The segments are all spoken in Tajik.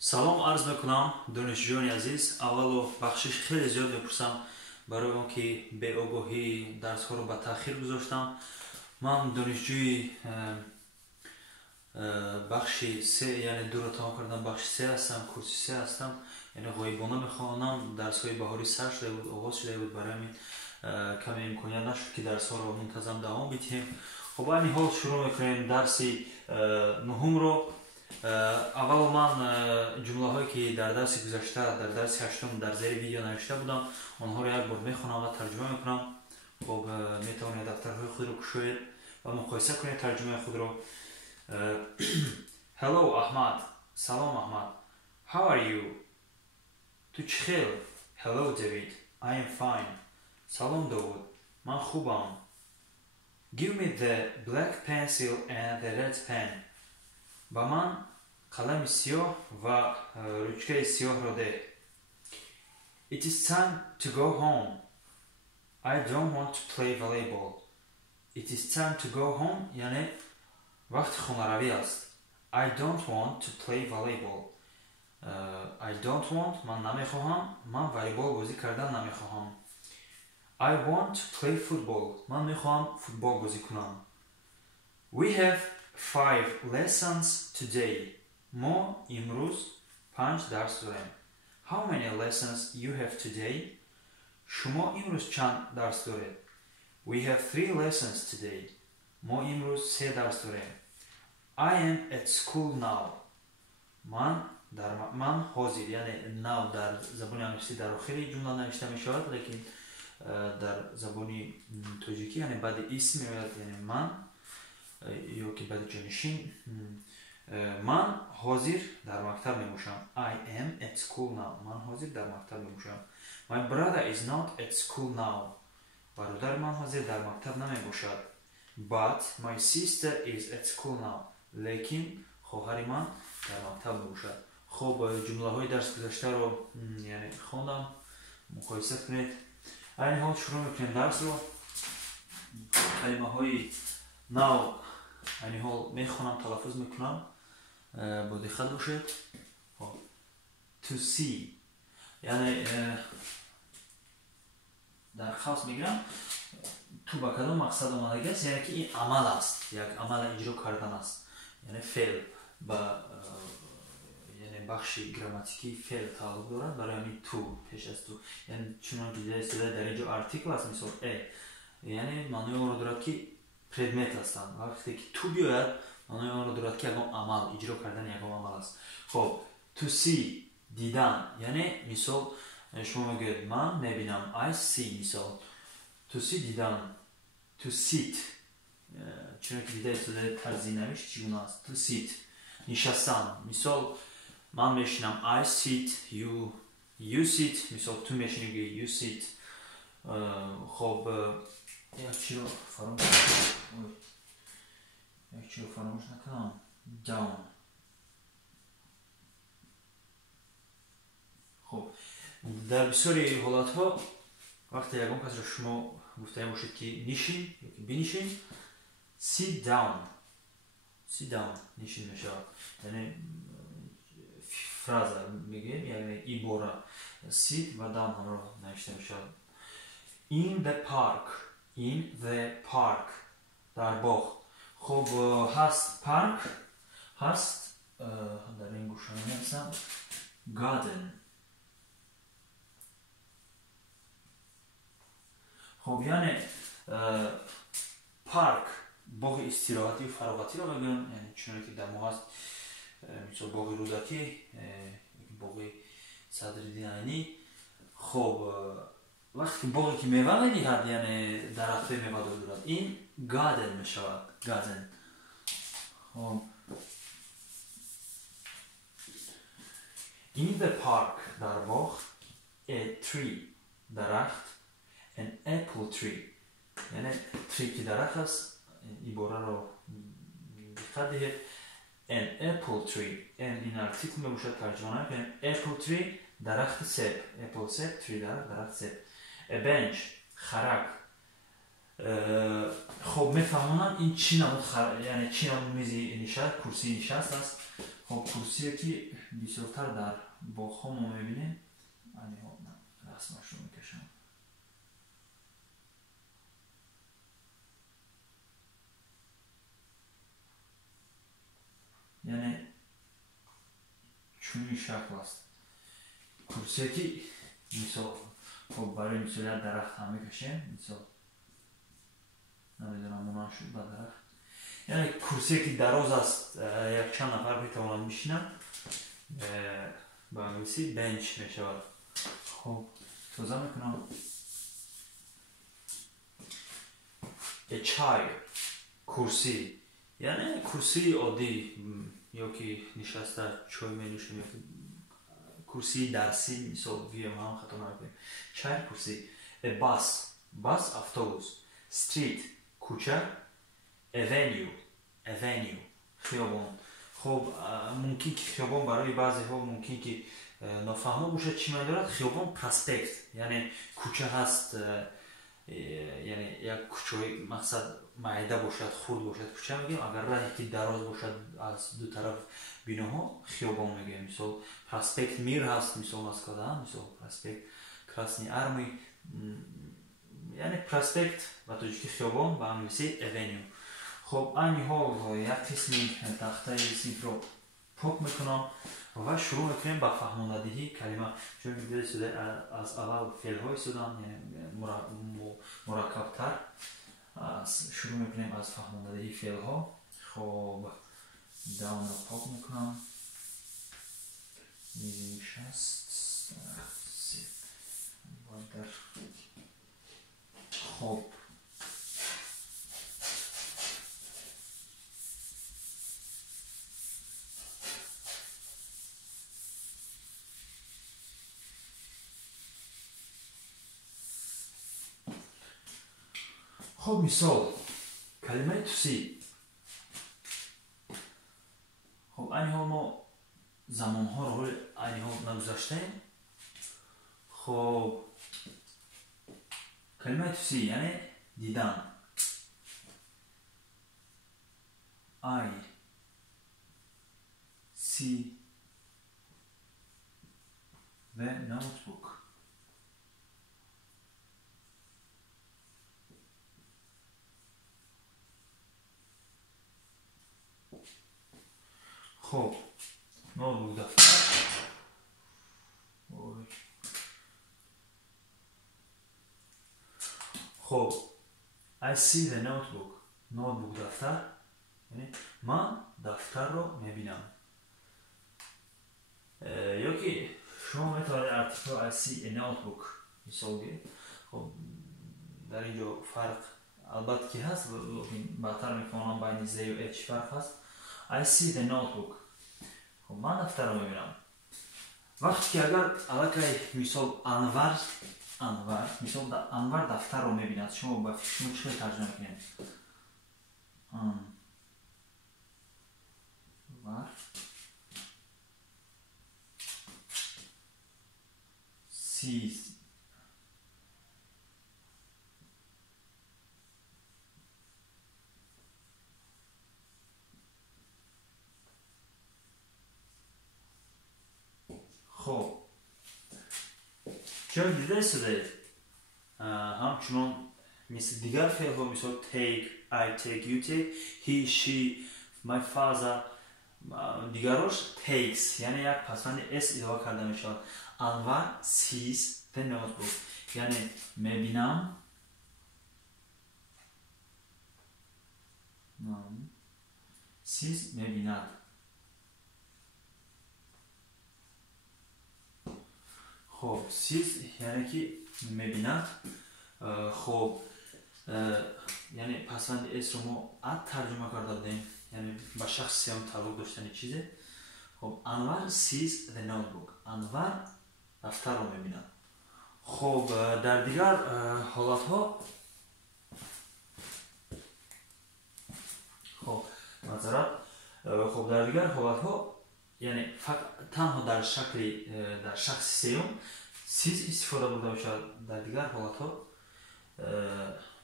салом арз мекунам донишҷӯёни азиз. Аввало бахшиш хеле зиёд мепурсам барои он ки беогоҳии дарсҳоро ба таъхир гузоштам. Ман донишҷӯи бахши се, яъне дуро тамом кардан бахши се ҳастам, курси се ҳастам, яъне ғоибона мехонам. Дарсҳои баҳорӣ сар шуда буд, оғоз шуда буд, барои ҳамин каме имконият нашуд ки дарсҳоро мунтазам давом бидиҳем. Хоб айни ҳол шурӯъ мекунем дарси нуҳумро. аввало ман ҷумлаҳое ки дар дарси гузашта, дар дарси ҳаштум дар зери видео навишта будам, онҳоро як бор мехонам ва тарҷума мекунам. хоб метавонед дафтарҳои худро кушоед ва муқоиса кунед тарҷумаи худро. Hello Ahmad. Салом Ahmad. How are you? Tu чӣ хел? Hello David. I am fine. Салом Давуд. Ман хубам. Give me the black pencil and the red pen. Ба ман қалами сиёҳ ва ручкаи сиёҳро деҳ. It is time to go home. I don't want to play volleyball. It is time to go home яъне вақти хонаравӣ аст. I don't want to play volleyball. I don't want ман намехоҳам, ман волейбол бозӣ кардан намехоҳам. I want to play football. ман мехоҳам футбол бозӣ кунам. We have 5 lessons today. мо имрӯз 5 дарс дорем. How many lessons you have today? шумо имрӯз чанд дарс доред? We have 3 lessons today. мо имрӯз 3 дарс дорем. I am at school now. ман ҳозир, яъне now дар забони англисӣ дар охири ҷумла навишта мешавад, лекин дар забони тоҷикӣ яъне баъди исм меояд, яъне ман ё ки баъди ҷонишин. ман ҳозир дар мактаб мебошам. I am at school now. ман ҳозир дар мактаб мебошам. My brother is not at school now. бародари ман ҳозир дар мактаб намебошад. But my sister is at school now. лекин хоҳари ман дар мактаб мебошад. хоб ҷумлаҳои дарс гузаштаро яъне хондам, муқоиса кунед. айни ҳол шурӯъ мекунем дарсро. калимаҳои нав айни ҳол мехонам, талаффуз мекунам, бо диққат бошед. To see яъне дархост мегирам, ту ба кадом мақсад омадаги аст, яъне ки ин амал аст, як амала иҷро кардан аст, яъне феъл ба яъне бахши грамматикии феъл тааллуқ дорад. барои ҳамин ту пеш аз ту, яъне чунон ки дида истода дар инҷо артикл аст, мисол яъне маънои онро дорад ки предмет ҳастанд. вақте ки ту биёяд, маънои онро дорад ки ягон амал, иҷро кардани ягон амал аст. хоб to see дидан, яъне мисол шумо мегӯед ман мебинам, I see, мисол to see дидан. To sit чунон ки дида истода тарзи навиш чӣ гуна аст. To sit нишастан, мисол ман мешинам, I sit, you sit, мисол ту мешинӣ, you sit. хоб як чиро фаромӯш накунам. Down. хоб дар бисёри ҳолатҳо вақте ягон касро шумо гуфтае бошед ки нишин ёки бинишин, sit down нишин мешавад. яъне фраза мегӯем, яъне ибора sit ва down ҳамроҳ навишта мешавад. In the park дар боғ. хоб ҳаст парк, ҳаст дар ин гӯша менависам garden. хоб яъне парк боғи истироҳатию фароғатиро мегӯям, яъне чуноне ки дар мо ҳаст, мисол боғи рӯдакӣ, боғи садриддин айнӣ. хоб вақте ки боғе ки мева медиҳад, яъне дарахтои мевадор дорад, ин garden мешавад. garden. In the park дар боғ, a tree дарахт, an apple tree яъне tree ки дарахт аст, ибораро диққат диҳед. An apple tree, ин артикл мебошад, тарҷима накунем. Apple tree дарахти себ, apple себ, tree дарахт себ. A bench харак. хоб мефаҳмонам ин чӣ намуд, яъне чӣ намуд мизи нишаст, курсии нишаст аст. خب کورسیه که بسیارتر در باغ‌ها ما می‌بینیم. یعنی رسمش رو میکشم. یعنی چونی شکل است. کورسیه که مثال خب برای مثال درخت هم میکشیم. مثال نمیدونم منان شد با درخت. یعنی کورسیه که دراز است، یک چند نفر میتوانند بشینند. با انگلیسی بنچ میشود. خب توضیح میکنم. A chair کرسی، یعنی کرسی عادی یا که نشسته چای می نوشیم، کرسی درسی مثال ویم هم خطا نکنیم. chair کرسی. A bus اتوبوس. street کوچه. avenue خیابان. خب ممکن که خیابان برای بعضی ها ممکن که نافهمه باشد چی معنی خیابان پراسپکت، یعنی کوچه هست، یعنی یک کوچه مقصد معده باشد، خرد باشد کوچه میگیم. اگر راهی که دراز باشد از دو طرف بیناها خیابان میگیم. مثال پراسپکت میر هست، مثال مسکادا، مثال پراسپکت کراسنی ارمی، یعنی پراسپکت و توجیه خیابان به انگلیسی avenue. خب این حال یک قسمی تخته سیف رو پاک میکنم و شروع میکنیم با فهماندهی کلمه. چون میدونید شده از اول فعل های شدن، یعنی مرکب تر. شروع میکنیم از فهماندهی فعل ها. خب داون رو پاک میکنم. میزی نشست خب خب مثال کلمه توسی. خب این حال ما زمان ها رو این حال نگذاشتیم. خب کلمه توسی یعنی دیدن. I see the notebook. خب نوتبوک دفتر. خب I see the notebook. نوتبوک دفتر یعنی من دفتر رو میبینم. یا که شما میتونید ارتیکل I see a notebook مثال گه. خب در اینجا فرق البته که هست، لیکن بهتر میفهمم بین Z و H فرق هست. I see the notebook. خب من دفتر رو میبینم. وقتی که اگر علاقه مثال انور مثال انور دفتر رو میبیند، شما با شما چه ترجمه کنید؟ انور sees خب چون دیده شده همچنان مثل دیگر فعل ها مثل take, I take, you take, he, she, my father دیگراش takes یعنی یک پسوند s اضافه کرده می شود. انور sees the notebook یعنی میبینم sees میبیند. خب sees یعنی که میبیند. خب یعنی پسوند s رو ما اد ترجمه کرده بودیم، یعنی با شخصی هم تعلق داشتن چیزه. خب انور sees the notebook انور دفتر رو میبیند. خب در دیگر حالت ها خب معذرت خب در دیگر حالت ها یعنی تنها در شکل در شخص سیوم sees استفاده بوده باشد. در دیگر حالت ها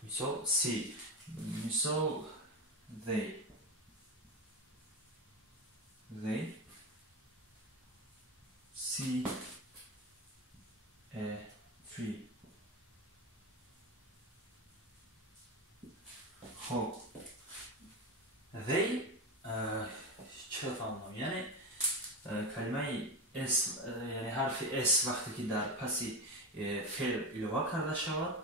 مثال see مثال they see a tree. خب they چه فهمم یعنی کلمه اسم یعنی حرف اس وقتی که در پسی فعل ایلووا کرده شود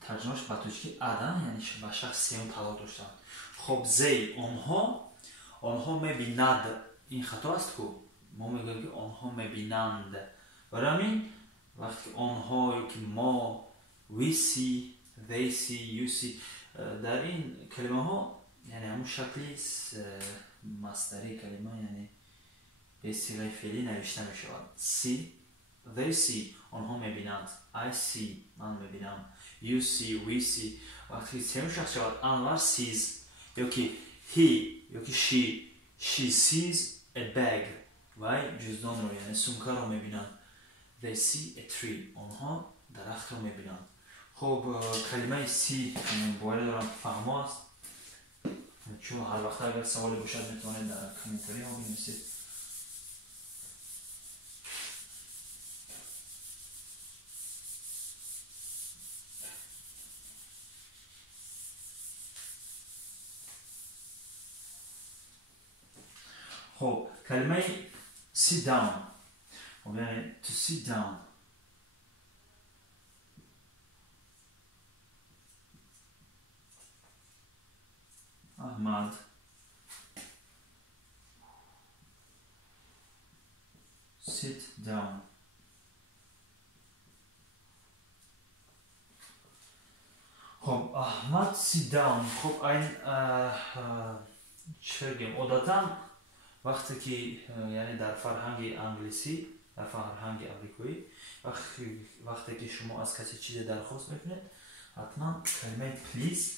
ترجمهش به توجه آدم یعنی و شخص سیون طلا داشتن. خب زی آنها میبینند این خطا است که ما میگویم که آنها میبینند برای همین وقتی آنها که ما we see they see you see در این کلمه ها یعنی همون شکلی مصدری کلمه یعنی به صیغه فعلی نوشته می شود. see they see آنها میبینند I see من میبینم you see we see وقتی سوم شخص شود انور sees یا که he یا که she sees a bag و جزدان رو یعنی سمکه رو میبینند they see a tree آنها درخت رو میبینند. خب کلمه see باید دارم فهمه است چون هر وقت اگر سوالی باشد میتونید در کامنتاری ها بنویسید. خب کلمه sit down خب یعنی to sit down احمد sit down خب احمد sit down خب این چه بگم عادتا وقتی که یعنی در فرهنگ انگلیسی در فرهنگ امریکایی وقتی که شما از کسی چیزی درخواست میکنید حتما کلمه please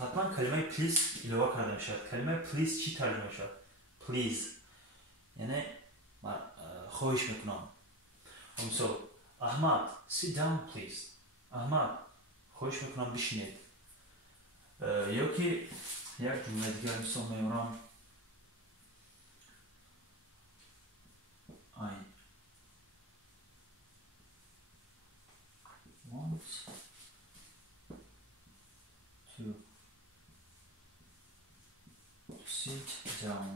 حتما کلمه please ایلووا کرده میشود. کلمه please چی ترجمه شد؟ please یعنی خواهش میکنم. so احمد sit down please احمد خواهش میکنم بشینید. یا که یک جمله دیگر مثال میارم I want to sit down.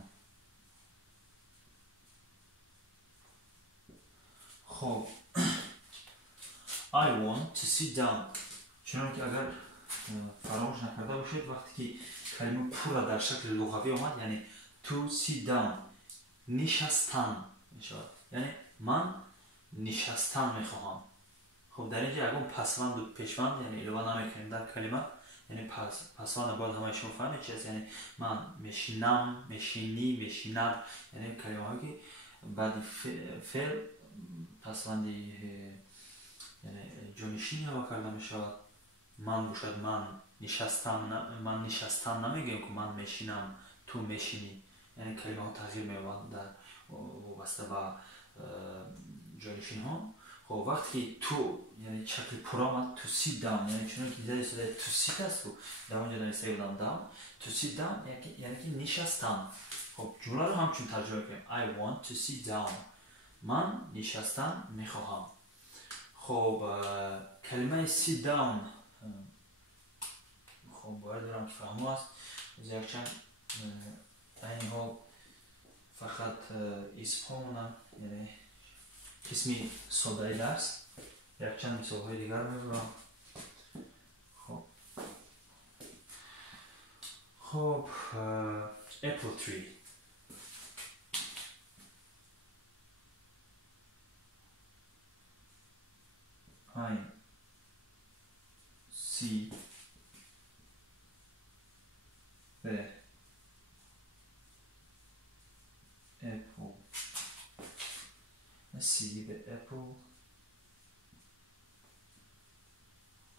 خب I want to sit down چون که اگر فراموش نکرده باشید وقتی که کلمه پورا در شکل لغوی آمد یعنی to sit down نشستن میشود یعنی من نشستن میخواهم. خب در اینجا اگر پسوند و پیشوند یعنی ایلووا نمیکنیم در کلمه یعنی پسوند باید همه شما فهمید چیست یعنی من میشینم میشینی میشیند یعنی کلمه هایی که بعد فعل پسوندی یعنی جانشینی رو کرده میشود. من باشد من نشستم نمیگم که من میشینم تو میشینی یعنی کلمه ها تغییر می‌یابند در وابسته به جانشین ها. خب وقتی تو یعنی شکل پر آمد to sit down یعنی چون که اینجا صدای to sit است و در اونجا نوشته بودم down to sit down یعنی که نشستم. خب جمله رو همچون ترجمه کنیم I want to sit down من نشستن میخواهم. خب کلمه sit down خب باید دارم که فهمو است یکچند این ها فقط اسم مونم یعنی اسمی ساده درس یکچند مثال های دیگر میبرم. خب apple tree I see the apple I see the apple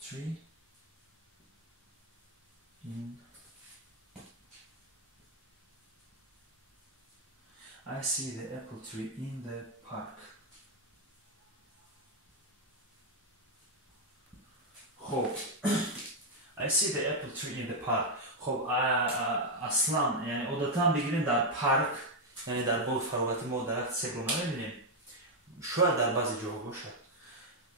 tree in I see the apple tree in the park. I see the apple tree in the park. خب اصلا یعنی عادتا بگیریم در پارک، یعنی در باغ فراغتی ما درخت سیب رو نمیبینیم. شاید در بعضی جاها باشد.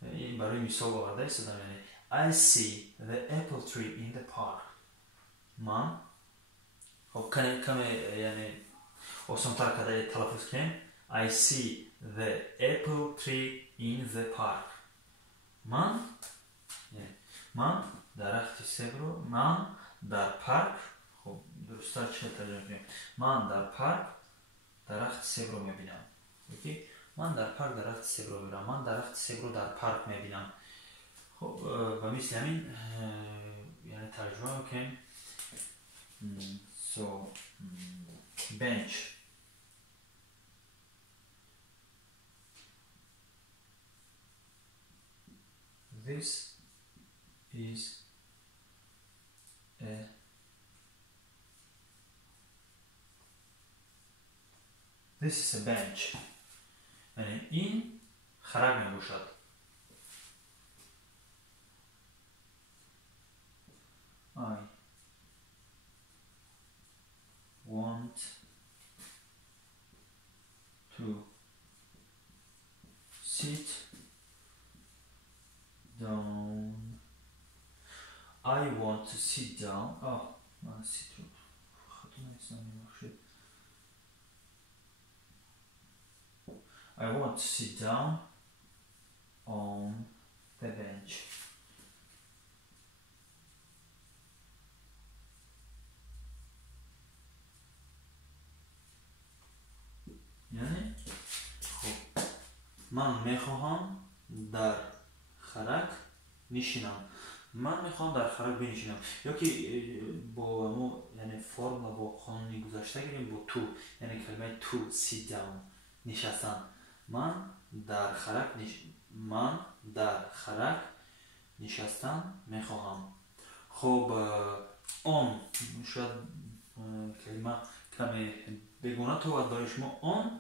این برای مثال آورده استفاده یعنی I see the apple tree in the park. من خب کمی یعنی آسان‌تر کرده تلفظ کنیم. I see the apple tree in the park. من درخت سیب رو من در پارک، خب درست‌تر چه ترجمه کنیم؟ من در پارک درخت سیب رو میبینم. اوکی؟ من در پارک درخت سیب رو میبینم. من درخت سیب رو در پارک میبینم. خب و مثل همین یعنی ترجمه میکنیم. So bench. This is a bench. یعنی این خراب می باشد. I want to sit down. I want to sit down. من sit رو خطونه اسلامی بخشید. I want to sit down on the bench. یعنی خب من میخواهم در خرک نشینم. من میخوام در خرک بنشینم. یا که با ما یعنی فرم و با قانونی گذاشته گیریم با تو، یعنی کلمه تو sit down نشستن. من در خرک نشستن میخواهم. خب آن شاید کلمه کمی بگونه تو دارش ما آن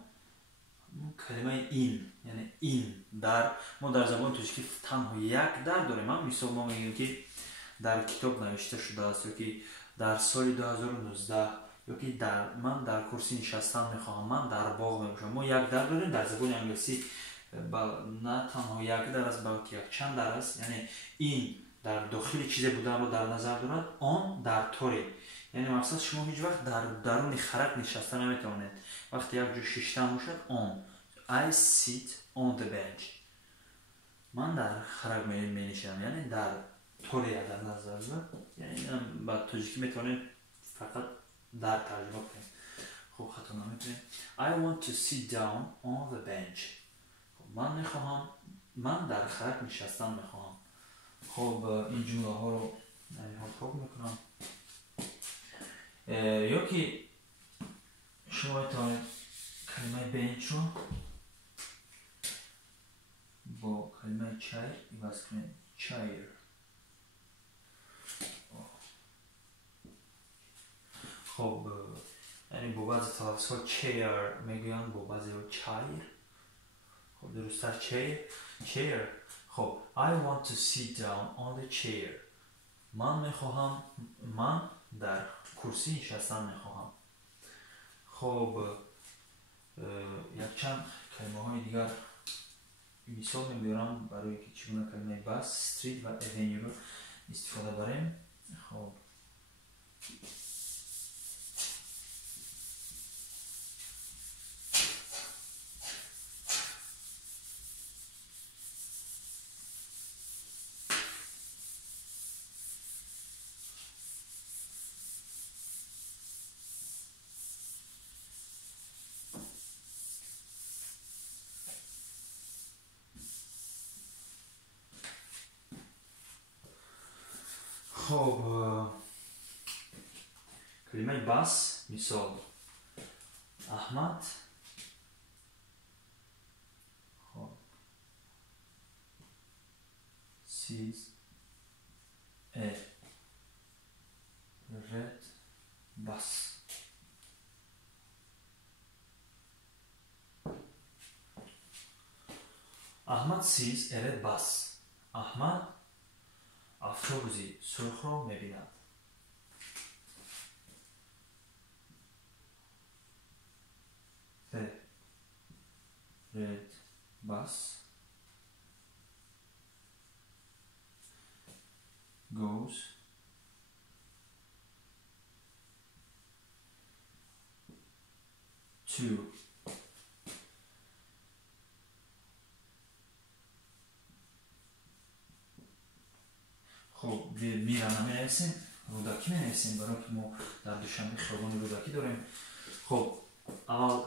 کلمه این یعنی این در ما در زبان ترکی تنها یک در داریم. مثلا ما میگیم که در کتاب نوشته شده است یا که در سال 2019 یا که من در کرسی نشستن میخواهم، من در باغ میباشم. ما یک در داریم. در زبان انگلیسی نه تنها یک در است بلکه یک چند در است. یعنی این در داخل چیزی بودن رو در نظر دارد، آن در طوری. یعنی مقصد شما هیچ وقت در درون خرک نشسته نمیتونید. وقتی یک جو شیشتن باشد آن I sit on the bench. من در خرک می نشینم، یعنی در طوری در نظر دارد. یعنی با تاجیکی میتونید فقط در ترجمه کنید. خب خطا نمیتونید. I want to sit down on the bench. من در خرک نشستن میخواهم. خب این جمله ها رو حاضر میکنم. یا که شما میتونید کلمه بنچ رو با کلمه چایر عوض کنید. چایر. خب یعنی با بعضی تلفظ ها چیر میگوین، با بعضی ها چایر. خب درست‌تر چایر. خب I want to sit down on the chair. من در کرسی نشستن میخواهم. خب یک چند کلمه های دیگر مثال میبرم برای که چگونه کلمه بس، استریت و اونیو رو استفاده بریم. خب کلمه بس مثال احمد sees a red bus. Ahmad sees a red bus. автобуси сурхро мебинад. The red bus goes to خب میرانم نویسیم رودکی نویسیم برای که ما در دوشنبه خیابان رودکی داریم. خب اول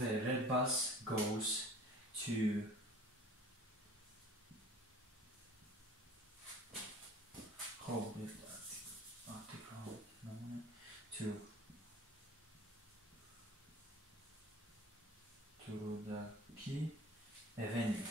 the red bus goes to خب to رودکی avenue.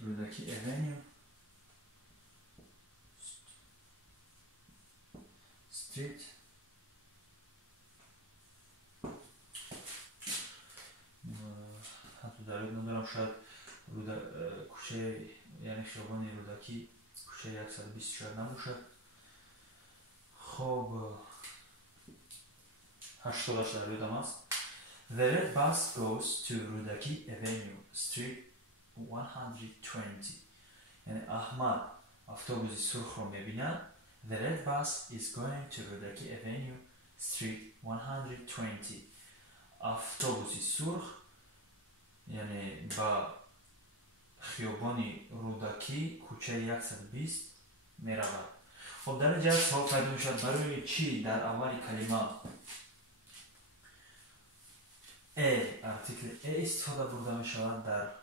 رودکی avenue street حتی در این ندارم شاید کوچه یعنی خیابان رودکی کوچه 120 شاید نباشد. خب 80 در یادم است. The red bus goes to رودکی avenue street 120 یعنی احمد اتوبوس سرخ رو میبیند. The red bus is going to رودکی avenue street 120 اتوبوس سرخ یعنی با خیابانی رودکی کوچه 120 میرود. خب در اینجا سوال پیدا میشد برای چی در اول کلمه ارتیکل استفاده برده میشود در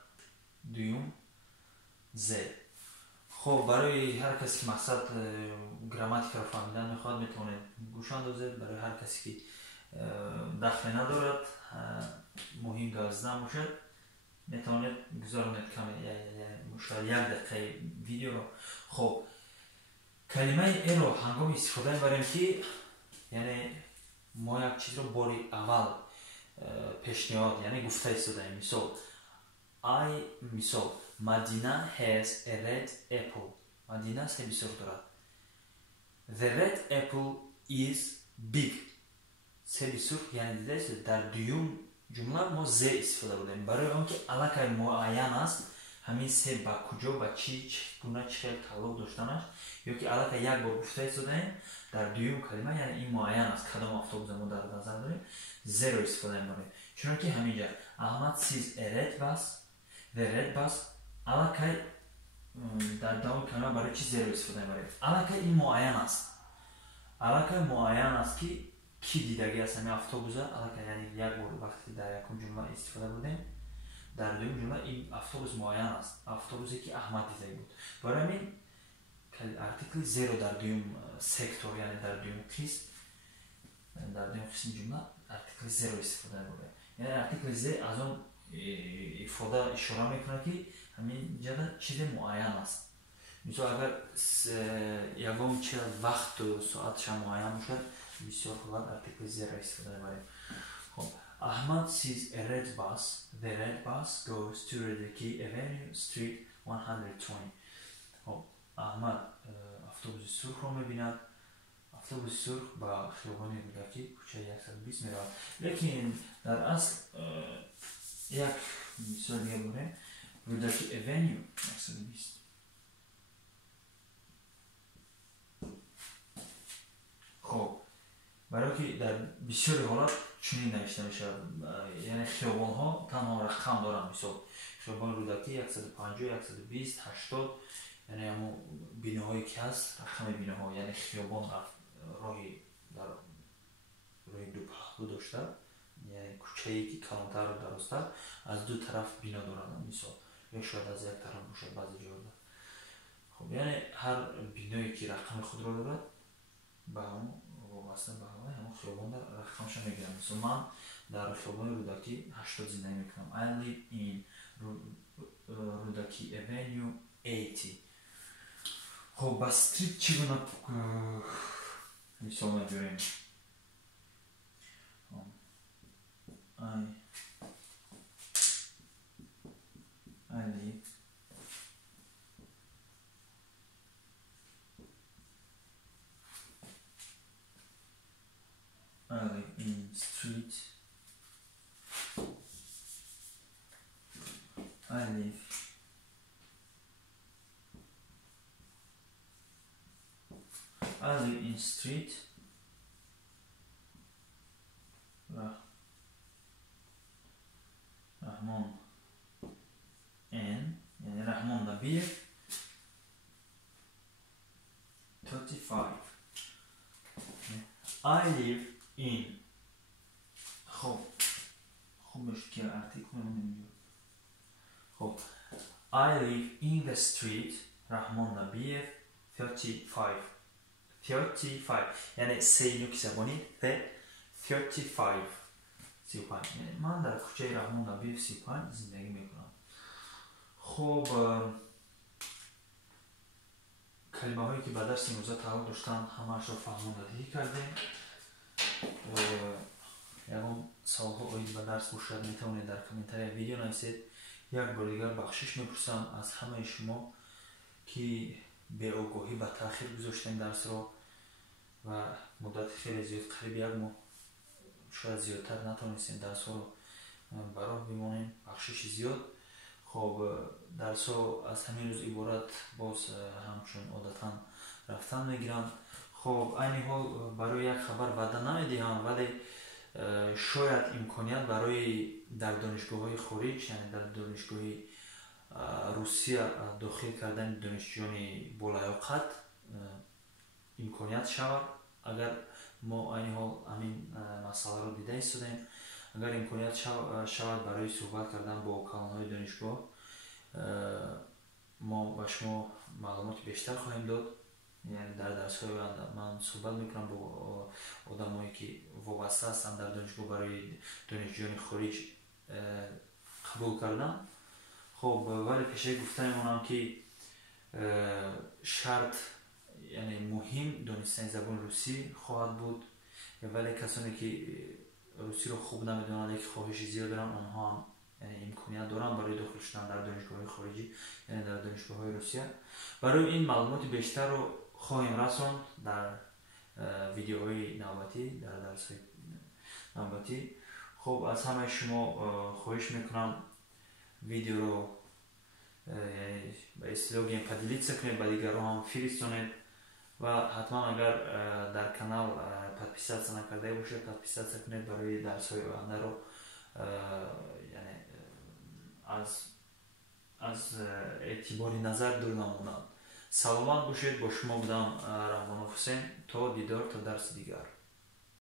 دوم ز. خب برای هر کسی که مقصد گراماتیک را فهمیدن میخواد میتونه گوش اندازه. برای هر کسی که دخل ندارد مهم گازدن باشد میتونید گذارونید کمی شاید 1 دقیقه ویدیو رو. خب کلمه ای رو هنگام استفاده میبریم که یعنی ما یک چیز رو باری اول پیشنهاد یعنی گفته استفاده. مثال مدینه has a red apple. مدینه سه بسیار دارد. The red apple is big. سه بسیار یعنی دیده در دوم جمله ما ز استفاده بودیم برای آنکه علاقه معین است همین سه با کجا با چی گونه چه تعلق داشتنش یا که علاقه یک بار گفته استفاده در دوم کلمه یعنی این معین است کدام اتوبوس ما در نظر داریم ز رو استفاده می‌کنیم. چون که همینجا احمد sees a red bus the red bus علاقه در دوم کلمه برای چی ز رو استفاده می‌کنیم. علاقه این معین است. علاقه معین است که کی دیدگی است همین اتوبوسه علاقه یعنی یک بار وقتی در یکم جمله استفاده بودیم در دوم جمله این اتوبوس معین است اتوبوسی که احمد دیده بود. برای همین ارتیکل زیرو در دوم سکتور یعنی در دوم قسم جمله ارتیکل زیرو استفاده بوده. یعنی ارتیکل زیر از اون ifade اشاره میکنه که همین جدا چیز معین است. مثلا اگر یکم چه وقت و ساعت شما معین باشد بسیار خوب ارتیکل زیر استفاده می‌کنیم. خب احمد sees a red bus. The red bus goes to رودکی avenue street 120. خب احمد اتوبوس سرخ رو می‌بیند. اتوبوس سرخ با خیابان رودکی کوچه 120 می‌رود. لیکن در اصل یک مثال دیگه بوده رودکی avenue 120. خب برای که در بسیاری حالات چنین نوشته میشه یعنی خیابان ها تنها رقم دارن. مثال خیابان رودکی 150 120 80 یعنی همون بیناهایی که هست رقم بیناها یعنی خیابان راهی در روی دو پهلو داشته یعنی کوچه‌ای که کلانتر و درازتر از دو طرف بینا دارن. مثال یا شاید از یک طرف باشه بعضی جاها. خب یعنی هر بینایی که رقم خود را دارد به همون وابسته به همون خیابان در رقمش میگیرم. مثلا من در خیابان رودکی 80 زندگی میکنم. I live in رودکی avenue 80. خب با استریت چگونه Misalına göreyim. I live in street. I live in street Rahman and yani Rahman da bir 35. I live in خب مشکل article نمیدونم. خب I live in the street Rahman da bir 35 یعنی 39 زبانی و 35 یعنی من در کوچه رحمان نبی 35 زندگی میکنم. خب کلمه هایی که به درس امروزه تعلق داشتن همه‌اش رو فهماندهی کردیم. یعنی سوال ها اوید به درس باشد میتونید در کامنتاری ویدیو نویسید. یک بار دیگر بخشش میپرسم از همه شما که به آگاهی به تاخیر گذاشتن درس رو و مدت خیلی زیاد قریب یک ماه شاید زیادتر نتونستیم درس ها رو برای بمانیم بخشش زیاد. خب درس ها از همین روز عبارت باز همچون عادتا رفتن میگیرم. خب این حال برای یک خبر وعده نمیدهم ولی شاید امکانیت برای در دانشگاه های خارج یعنی در دانشگاه روسیه داخل کردن دانشجویان بالاقت امکانیت شود. اگر ما این حال همین مسئله رو دیده ایستادیم اگر امکانیت شود برای صحبت کردن با کلانهای دانشگاه ما به شما معلومات بیشتر خواهیم داد. یعنی در درس‌های من صحبت میکنم با آدمایی که وابسته هستن در دانشگاه برای دانشجویان خارج قبول کردن. خب ولی پیشه گفته میمونم که شرط یعنی مهم دانستن زبان روسی خواهد بود ولی کسانی که روسی رو خوب نمیدونن یک خواهش زیاد دارن اونها هم یعنی امکانیت دارن برای داخل شدن در دانشگاه خارجی یعنی در دانشگاه های روسیه. برای این معلومات بیشتر رو خواهیم رساند در ویدیوهای نوبتی در درس نوبتی. خب از همه شما خواهش میکنم ویدیو رو به اصطلاح گیم پدیلیت کنید به دیگران هم فرستونید و حتما اگر در کانال پادپیسات نکرده باشید پادپیسات کنید برای درس های آینده رو یعنی از اعتبار نظر دور نمونند. سلامت باشید. با شما بودم رحمان حسین. تا دیدار تا درس دیگر.